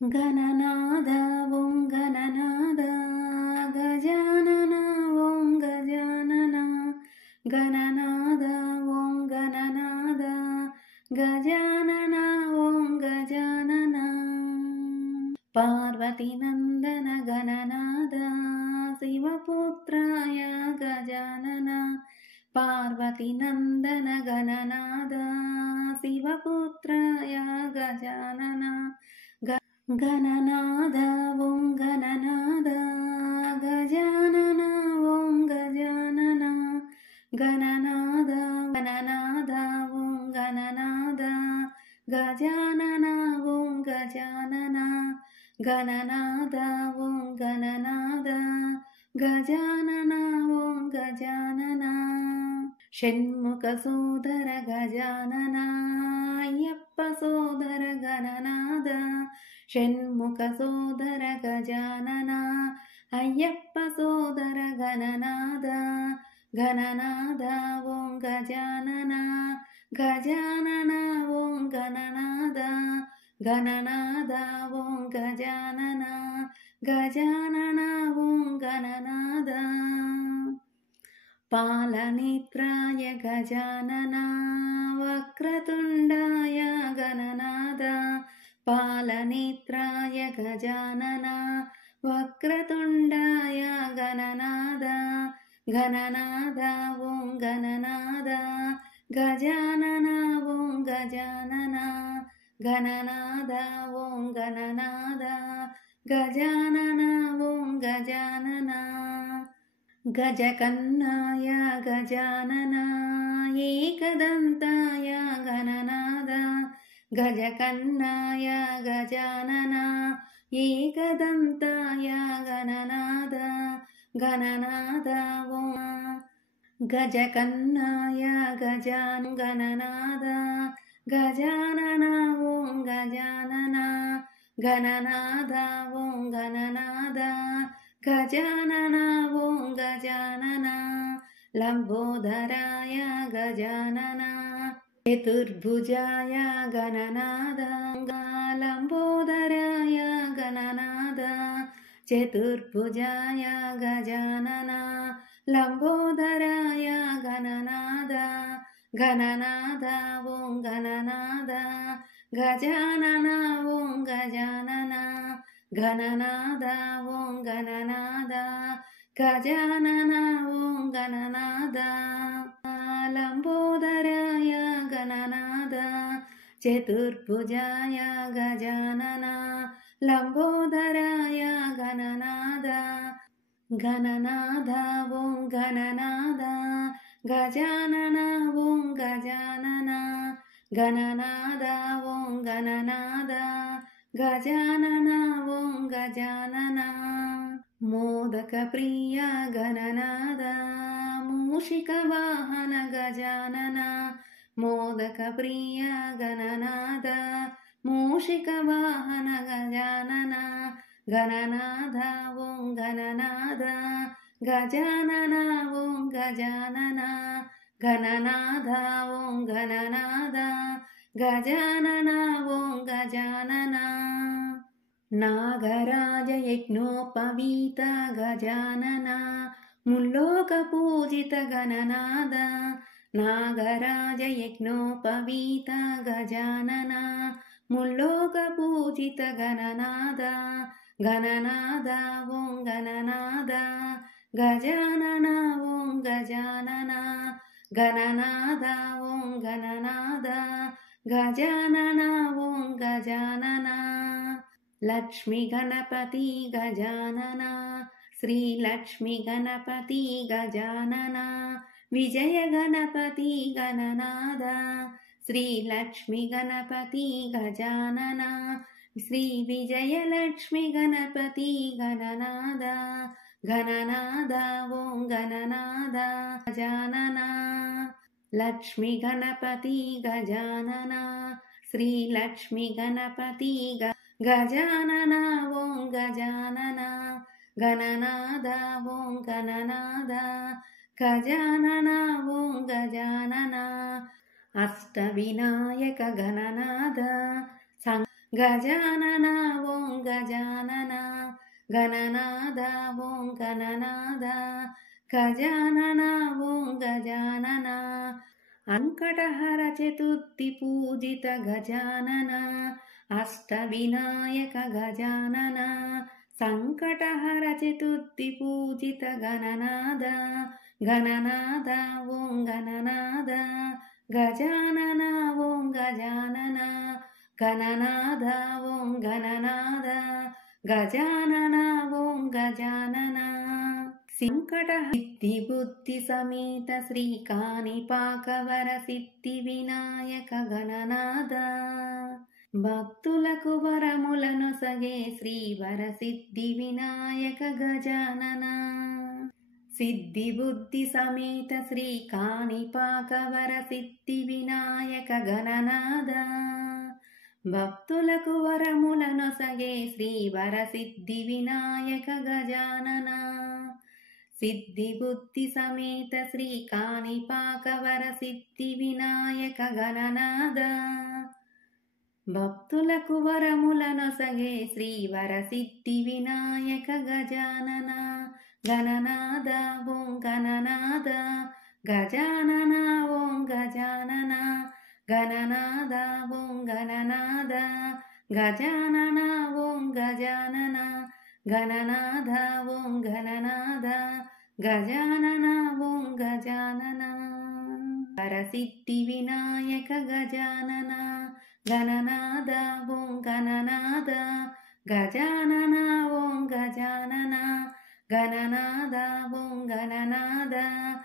गणनाद ॐ गणनाद गजानन ॐ गजानन गणनाद ॐ गणनाद गजानन ॐ गजानन पार्वतीनन्दन गणनाद शिवपुत्राय गजानन पार्वतीनन्दन गणनाद शिवपुत्राय गजानन गणनाद ॐ गणनाद गजानन ॐ गजानन गणनाद गणनाद ॐ गणनाद गजानन ॐ गजानन गणनाद ॐ गणनाद गजानन ॐ गजानन षण्मुखसोदर गजानन अय्यप्प सोदर गणनाद षण्मुखसोदर गजानन अय्यप्प सोदर गणनाद गणनाद ॐ गजानन गजानन ॐ गणनाद गणनाद ॐ गजानन गजानन ॐ गणनाद पालनेत्राय गजानन वक्रतुण्डाय गणनाद पालनेत्राय गजानन वक्रतुण्डाय गणनाद गणनाद ॐ गणनाद गजानन ॐ गजानन गणनाद ॐ गणनाद गजानन ॐ गजानन गजकर्णाय गजानन एकदन्ताय गणनाद गजकर्णाय गजानन एकदन्ताय गणनाद गणनाद गजकर्णाय गणनाद गजानन ॐ गजानन गणनाद ॐ गणनाद गजानन ॐ गजानन लम्बोदराय गजानन चतुर्भुजाय गणनाद लम्बोदराय गणनाद चतुर्भुजाय गजानन लम्बोदराय गणनाद गणनाद ॐ गणनाद गजानन ॐ गजानन गणनाद ॐ गणनाद गजानन ॐ गणनाद लम्बोदराय गणनाद चतुर्भुजाय गजानन लम्बोदराय गणनाद गणनाद ॐ गणनाद गजानन ॐ गजानन गणनाद ॐ गणनाद गजानन ॐ गजानन मोदकप्रिय गणनाद मूषिकवाहन गजानन मोदकप्रिय गणनाद मूषिकवाहन गजानन गणनाद ॐ गणनाद गजानन ॐ गजानन गणनाद ॐ गणनाद गजानन ॐ गजानन नागराज यज्ञोपवीत गजानन मुल्लोकपूजित गणनाद नागराज यज्ञोपवीत गजानन मुल्लोकपूजित गणनाद गणनाद ॐ गणनाद गजानन ॐ गजानन गणनाद ॐ गणनाद गजानन ॐ गजानन लक्ष्मी गणपति गजानन श्रीलक्ष्मी गणपति गजानन विजय गणपति गणनाद श्रीलक्ष्मी गणपति गजानन श्री विजयलक्ष्मी गणपति गणनाद गणनाद ॐ गणनाद गजानन लक्ष्मी गणपति गजानन श्रीलक्ष्मी गणपति गजानन ॐ गजानन गणनाद ॐ गणनाद गजानन ॐ गजानन अष्टविनायक गणनाद गजानन ॐ గణనాద ఓం గణనాద గజానన ఓం గజానన అంకటహర చతుర్థి పూజిత గజానన అష్టవినాయక గజానన సంకటహర చతుర్థి పూజిత గణనాద గణనాద ఓం గణనాద గజానన ఓం గజానన గణనాద ఓం గణనాద గజానన ఓం గజానన సంకట సిద్ధి బుద్ధి సమేత శ్రీ కాణిపాకవర సిద్ధి వినాయక గణనాద భక్తులకు వరములను సగే శ్రీవర సిద్ధి వినాయక గజానన సిద్ధి బుద్ధి సమేత శ్రీ కాణిపాకవర సిద్ధి వినాయక గణనాద భక్తులకు వరములను సగే శ్రీవర సిద్ధి వినాయక గజానన సిద్ధి బుద్ధి సమేత శ్రీ కాణిపాకవర సిద్ధి వినాయక గణనాద భక్తులకు వరములను సగే శ్రీవర సిద్ధి వినాయక గజానన గణనాద ఓం గణనాద గజానన ఓం గజానన గణనాద ఓం గణనాద గజానన ఓం గజానన గణనాద ఓం గణనాద గజానన ఓం గజానన వరసిద్ధి వినాయక గజానన గణనాద ఓం గణనాద గజానన ఓం గజానన గణనాద ఓం గణనాద